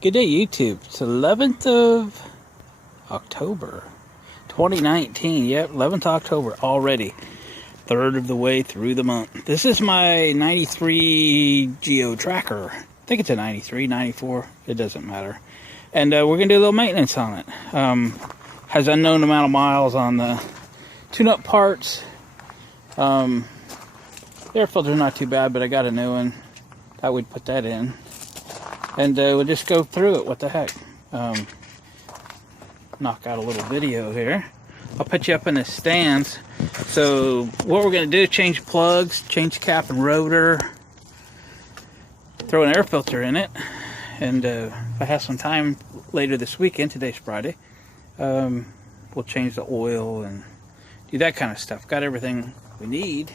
Good day, YouTube. It's 11th of October, 2019. Yep, 11th October already. Third of the way through the month. This is my 93 Geo Tracker. I think it's a 93, 94. It doesn't matter. And we're going to do a little maintenance on it. Has unknown amount of miles on the tune-up parts. The air filter's not too bad, but I got a new one. Thought we'd put that in. And we'll just go through it. What the heck? Knock out a little video here. I'll put you up in the stands. So what we're going to do is change plugs, change cap and rotor, throw an air filter in it. And if I have some time later this weekend, today's Friday, we'll change the oil and do that kind of stuff. Got everything we need.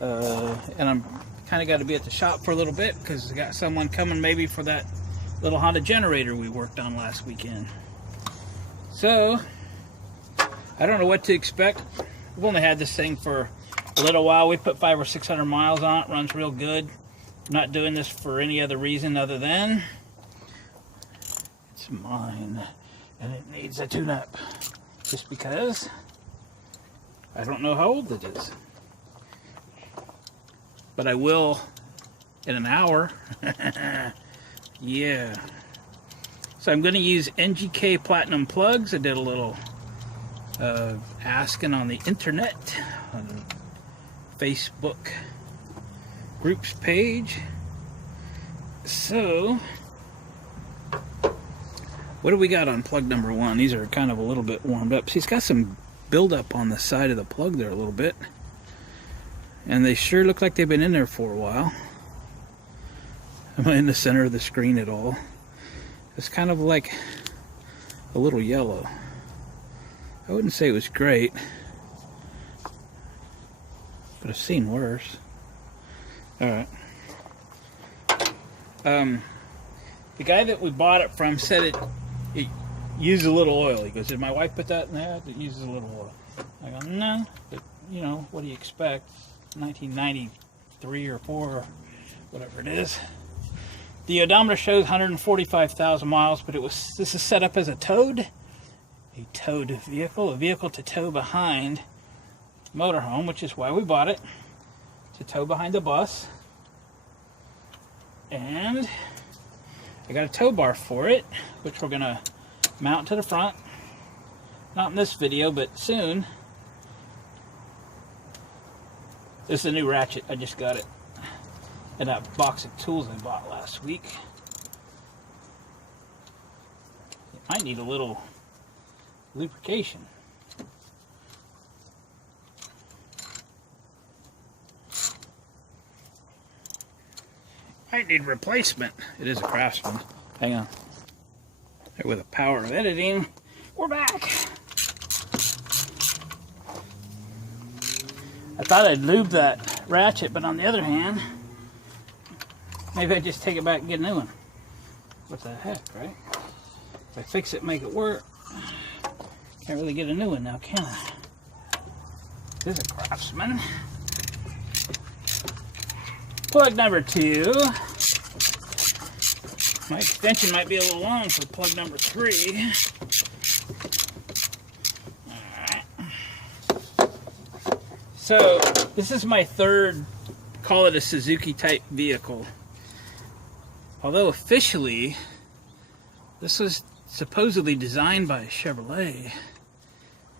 And I'm kind of got to be at the shop for a little bit because I got someone coming maybe for that little Honda generator we worked on last weekend. So I don't know what to expect. We've only had this thing for a little while. We put 500 or 600 miles on it. Runs real good. I'm not doing this for any other reason other than it's mine and it needs a tune-up. Just because I don't know how old it is. But I will in an hour. Yeah. So I'm going to use NGK Platinum plugs. I did a little asking on the internet, on the Facebook groups page. So, what do we got on plug number 1? These are kind of a little bit warmed up. See, it's got some buildup on the side of the plug there a little bit. And they sure look like they've been in there for a while. I'm not in the center of the screen at all. It's kind of like a little yellow. I wouldn't say it was great, but I've seen worse. Alright. The guy that we bought it from said it used a little oil. He goes, did my wife put that in there? It uses a little oil. I go, no, but you know, what do you expect? 1993 or 4 or whatever it is. The odometer shows 145,000 miles, but this is set up as a towed vehicle, a vehicle to tow behind motorhome, which is why we bought it, to tow behind the bus. And I got a tow bar for it, which we're gonna mount to the front. Not in this video, but soon. This is a new ratchet. I just got it in that box of tools I bought last week. It might need a little lubrication. Might need replacement. It is a Craftsman. Hang on. With the power of editing, we're back. I thought I'd lube that ratchet, but on the other hand, maybe I just take it back and get a new one. What the heck, right? If I fix it, make it work, can't really get a new one now, can I? This is a Craftsman. Plug number 2. My extension might be a little long for plug number 3. So, this is my third, call it a Suzuki type vehicle. Although officially, this was supposedly designed by Chevrolet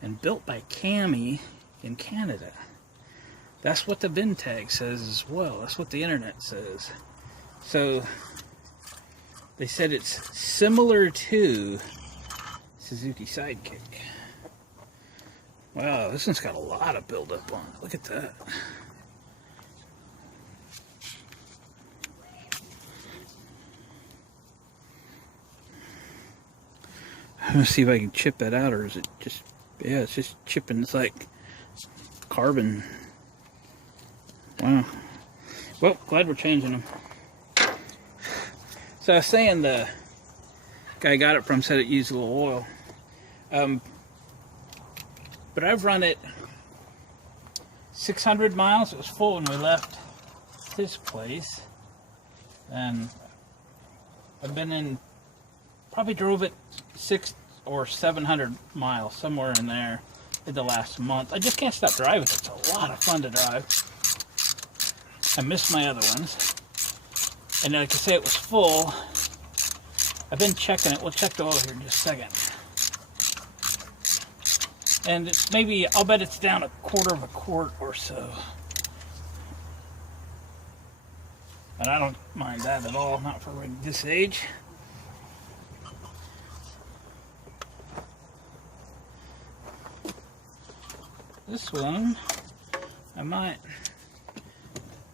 and built by Cami in Canada. That's what the VIN tag says as well. That's what the internet says. So, they said it's similar to Suzuki Sidekick. Wow, this one's got a lot of buildup on it. Look at that. I'm gonna see if I can chip that out, or is it just, yeah, it's just chipping. It's like carbon. Wow. Well, glad we're changing them. So I was saying the guy I got it from said it used a little oil. But I've run it 600 miles. It was full when we left his place. And I've been in probably drove it 600 or 700 miles, somewhere in there, in the last month. I just can't stop driving. It's a lot of fun to drive. I missed my other ones. And like I say, it was full. I've been checking it. We'll check the oil here in just a second. And it's maybe, I'll bet it's down 1/4 of a quart or so. And I don't mind that at all, not for this age. This one, I might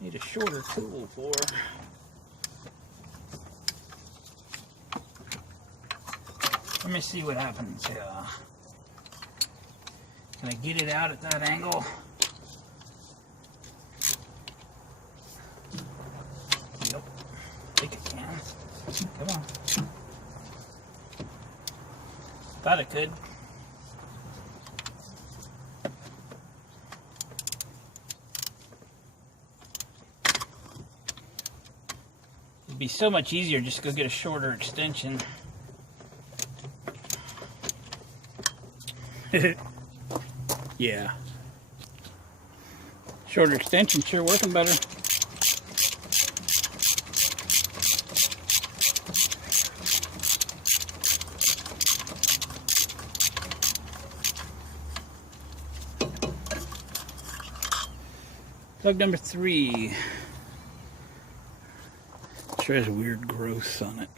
need a shorter tool for. Let me see what happens here. Can I get it out at that angle? Yep, I think I can. Come on. Thought I could. It'd be so much easier just to go get a shorter extension. Yeah. Shorter extension sure working better. Plug number 3. Sure has weird growths on it.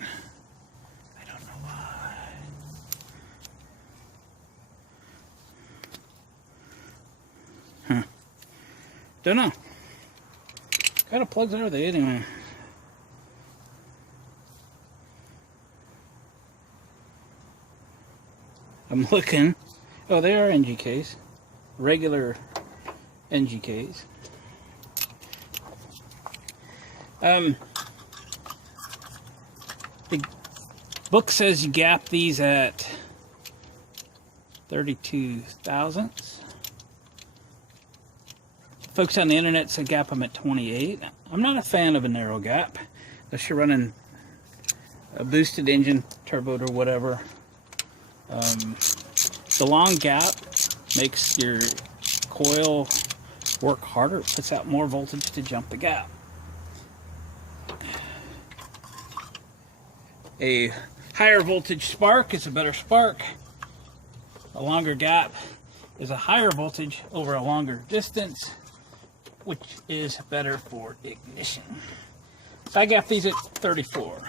I don't know why. Huh. Don't know. What kind of plugs are they anyway? I'm looking. Oh, they are NGKs. Regular NGKs. The book says you gap these at 32 thousandths. Folks on the internet say gap them at 28. I'm not a fan of a narrow gap unless you're running a boosted engine, turbo or whatever. The long gap makes your coil work harder. It puts out more voltage to jump the gap. A higher voltage spark is a better spark. A longer gap is a higher voltage over a longer distance, which is better for ignition. So I gap these at 34.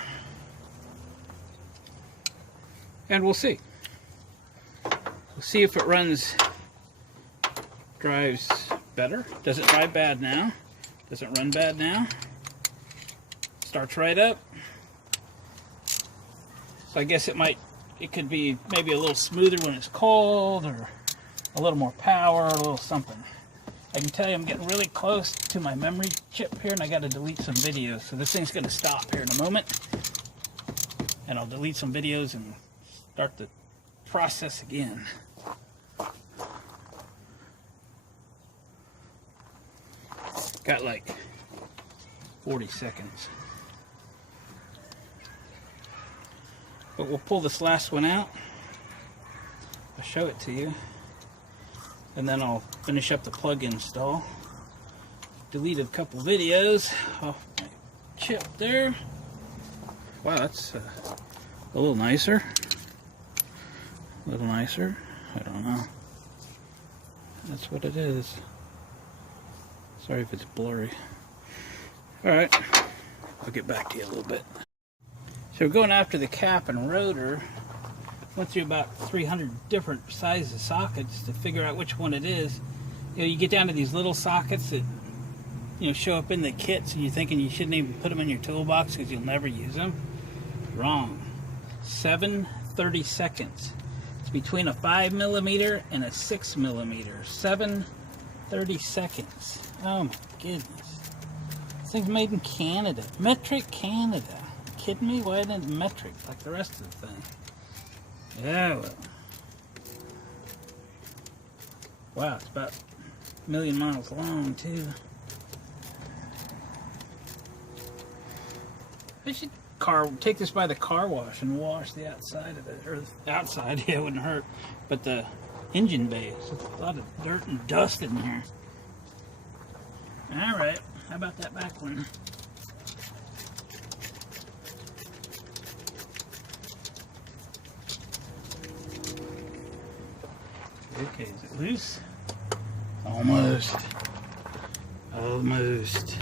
And we'll see. We'll see if it drives better. Does it drive bad now? Does it run bad now? Starts right up. So I guess it could be maybe a little smoother when it's cold, or a little more power, or a little something. I can tell you I'm getting really close to my memory chip here, and I got to delete some videos. So this thing's going to stop here in a moment. And I'll delete some videos and start the process again. Got like 40 seconds. But we'll pull this last one out. I'll show it to you. And then I'll finish up the plug install. Deleted a couple videos off my chip there. Wow, that's a little nicer. A little nicer. I don't know. That's what it is. Sorry if it's blurry. Alright, I'll get back to you a little bit. So we're going after the cap and rotor. Went through about 300 different sizes sockets to figure out which one it is. You know, you get down to these little sockets that, you know, show up in the kits, and you're thinking you shouldn't even put them in your toolbox because you'll never use them. Wrong. 7/32. It's between a 5mm and a 6mm. 7/32. Oh my goodness. This thing's made in Canada. Metric Canada. Kidding me? Why isn't it metric like the rest of the thing? Yeah, well. Wow, it's about 1,000,000 miles long, too. I should take this by the car wash and wash the outside of it, or the outside. Yeah, it wouldn't hurt, but the engine bay, there's a lot of dirt and dust in here. All right, how about that back one? Okay, is it loose? Almost. Almost.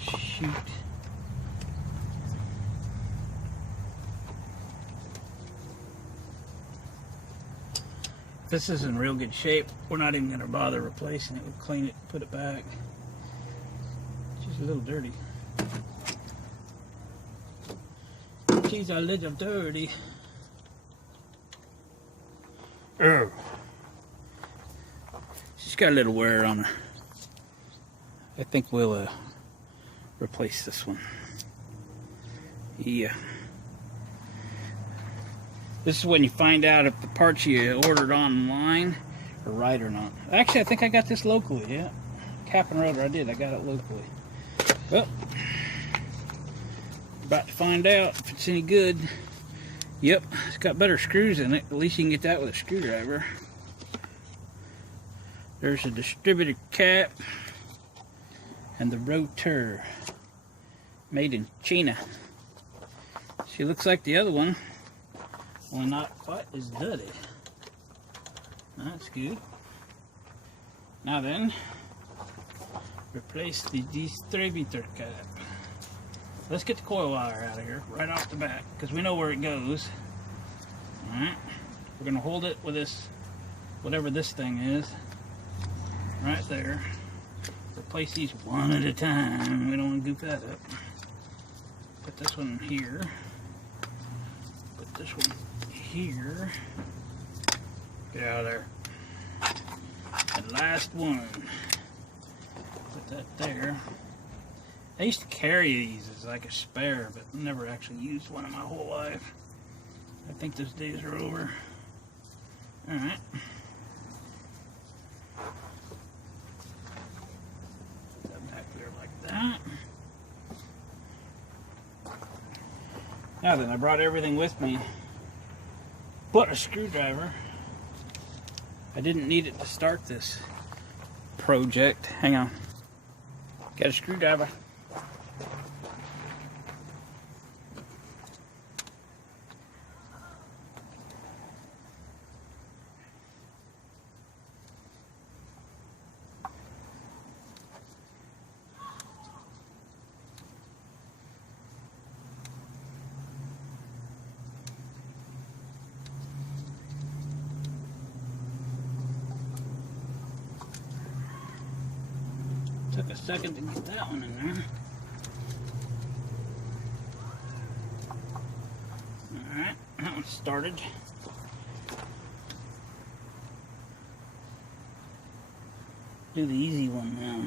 Shoot. If this is in real good shape, we're not even going to bother replacing it. We'll clean it, put it back. It's just a little dirty. She's a little dirty. Oh. She's got a little wear on her. I think we'll replace this one. Yeah. This is when you find out if the parts you ordered online are right or not. Actually, I think I got this locally, yeah. Cap and rotor, I did. I got it locally. Well, about to find out if it's any good. Yep, it's got better screws in it. At least you can get that with a screwdriver. There's a distributor cap and the Rotor, made in China. She looks like the other one, only not quite as dirty. That's good. Now then, replace the distributor cap. Let's get the coil wire out of here right off the bat, because we know where it goes. Alright, we're going to hold it with this, whatever this thing is, right there. Replace these one at a time. We don't want to goof that up. Put this one here. Put this one here. Get out of there. And last one. Put that there. I used to carry these as like a spare, but never actually used one in my whole life. I think those days are over. Alright. Put that back there like that. Now then, I brought everything with me but a screwdriver. I didn't need it to start this project. Hang on. Got a screwdriver. Took a second to get that one in there. Alright, that one started. Do the easy one now.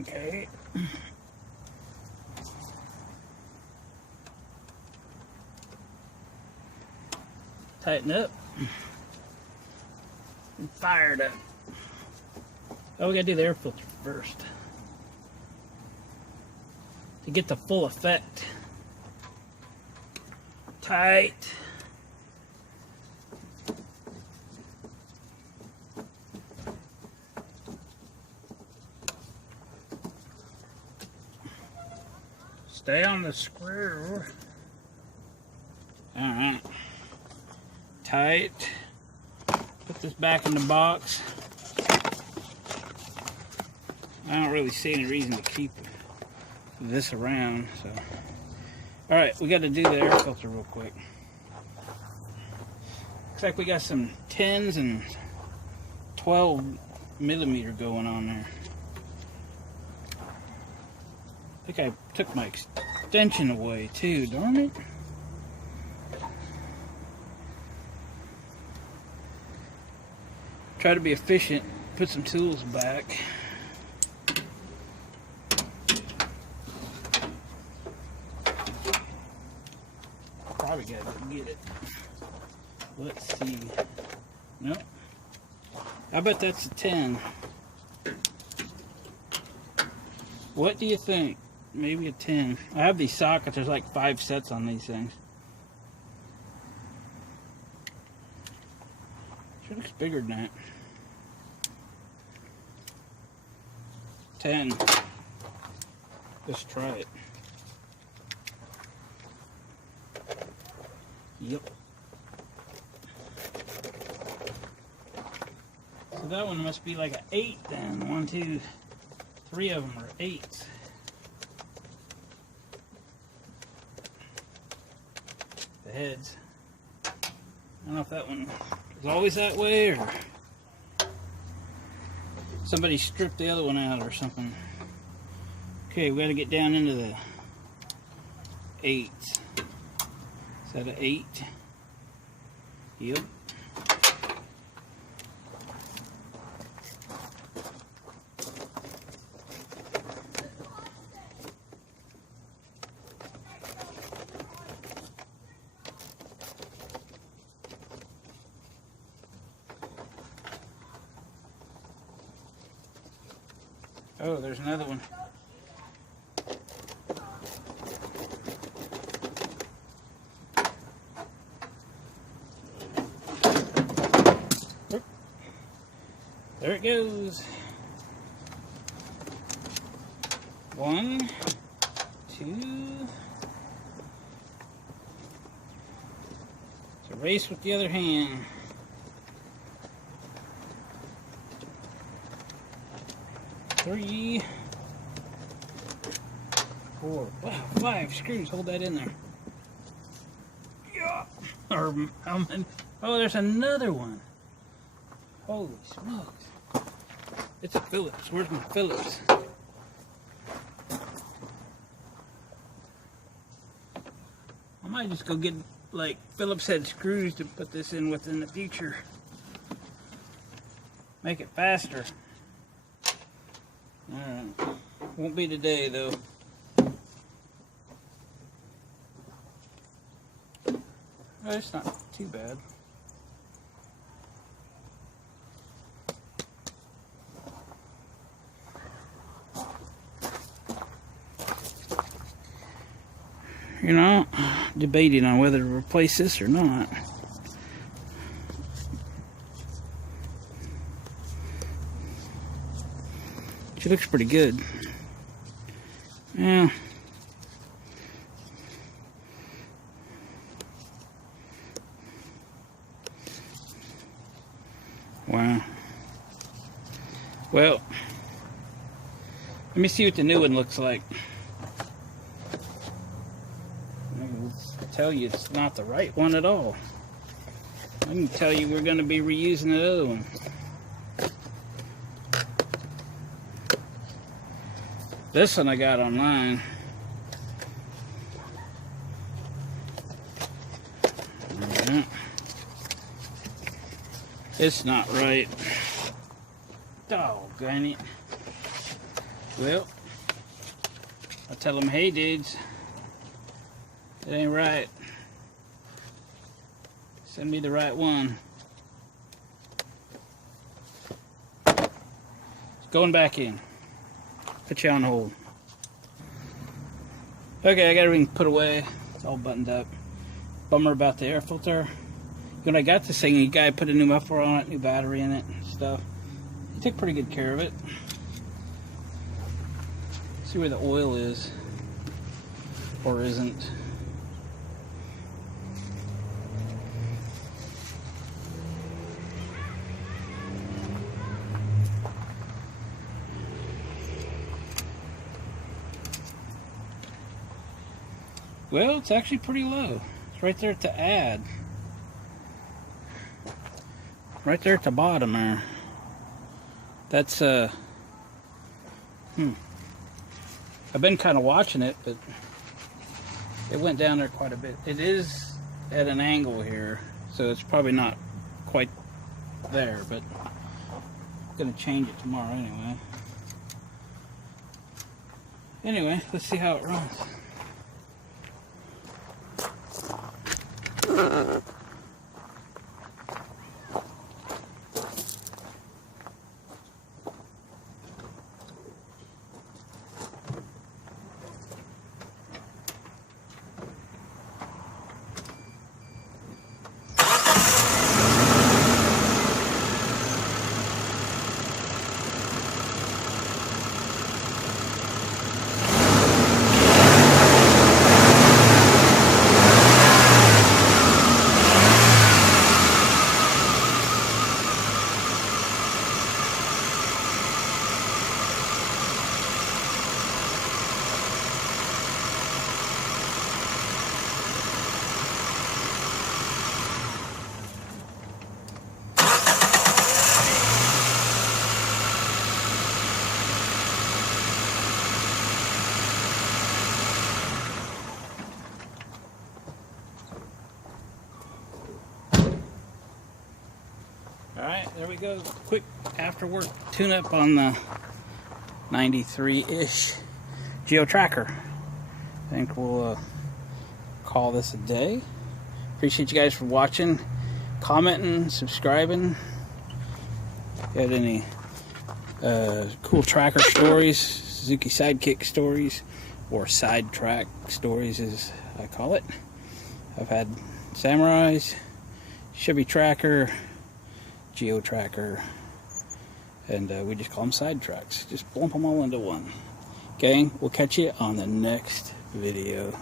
Okay. Tighten up and fire it up. Oh, we gotta do the air filter first to get the full effect. Tight. Stay on the screw. All right. Tight. Put this back in the box. I don't really see any reason to keep this around, so. All right, we got to do the air filter real quick. Looks like we got some 10s and 12mm going on there. I think I took my extension away too, darn it. Try to be efficient, put some tools back. Probably gotta go get it. Let's see. Nope. I bet that's a 10. What do you think? Maybe a 10. I have these sockets. There's like 5 sets on these things. Sure looks bigger than that. 10. Let's try it. Yep. So that one must be like an 8 then. 1, 2, 3 of them are 8s. The heads. I don't know if that one was always that way or somebody stripped the other one out or something. Okay, we got to get down into the 8s. Is that an 8? Yep. Oh, there's another one. There it goes. 1, 2. It's a race with the other hand. 3, 4. Wow, 5 screws. Hold that in there. Yeah. Or how many? Oh, there's another one. Holy smokes. It's a Phillips. Where's my Phillips? I might just go get like Phillips head screws to put this in with in the future. Make it faster. Alright. Won't be today though. Oh, it's not too bad. You know, debating on whether to replace this or not. She looks pretty good. Yeah. Wow. Well, let me see what the new one looks like. Tell you it's not the right one at all. I can tell you we're going to be reusing the other one. This one I got online. It's not right. Doggone it. Well, I tell them, hey dudes, it ain't right. Send me the right one. It's going back in. Put you on hold. Okay, I got everything put away. It's all buttoned up. Bummer about the air filter. When I got this thing, the guy put a new muffler on it, new battery in it and stuff. He took pretty good care of it. See where the oil is. Or isn't. Well, it's actually pretty low. It's right there at the add. Right there at the bottom there. That's, I've been kind of watching it, but it went down there quite a bit. It is at an angle here, so it's probably not quite there, but I'm going to change it tomorrow anyway. Anyway, let's see how it runs. Alright, there we go. Quick after work tune up on the 93-ish Geo Tracker. I think we'll call this a day. Appreciate you guys for watching, commenting, subscribing. If you had any cool tracker stories, Suzuki Sidekick stories, or sidetrack stories as I call it. I've had Samurais, Chevy Tracker, Geo Tracker, and we just call them sidetracks. Just lump them all into one. Gang, we'll catch you on the next video.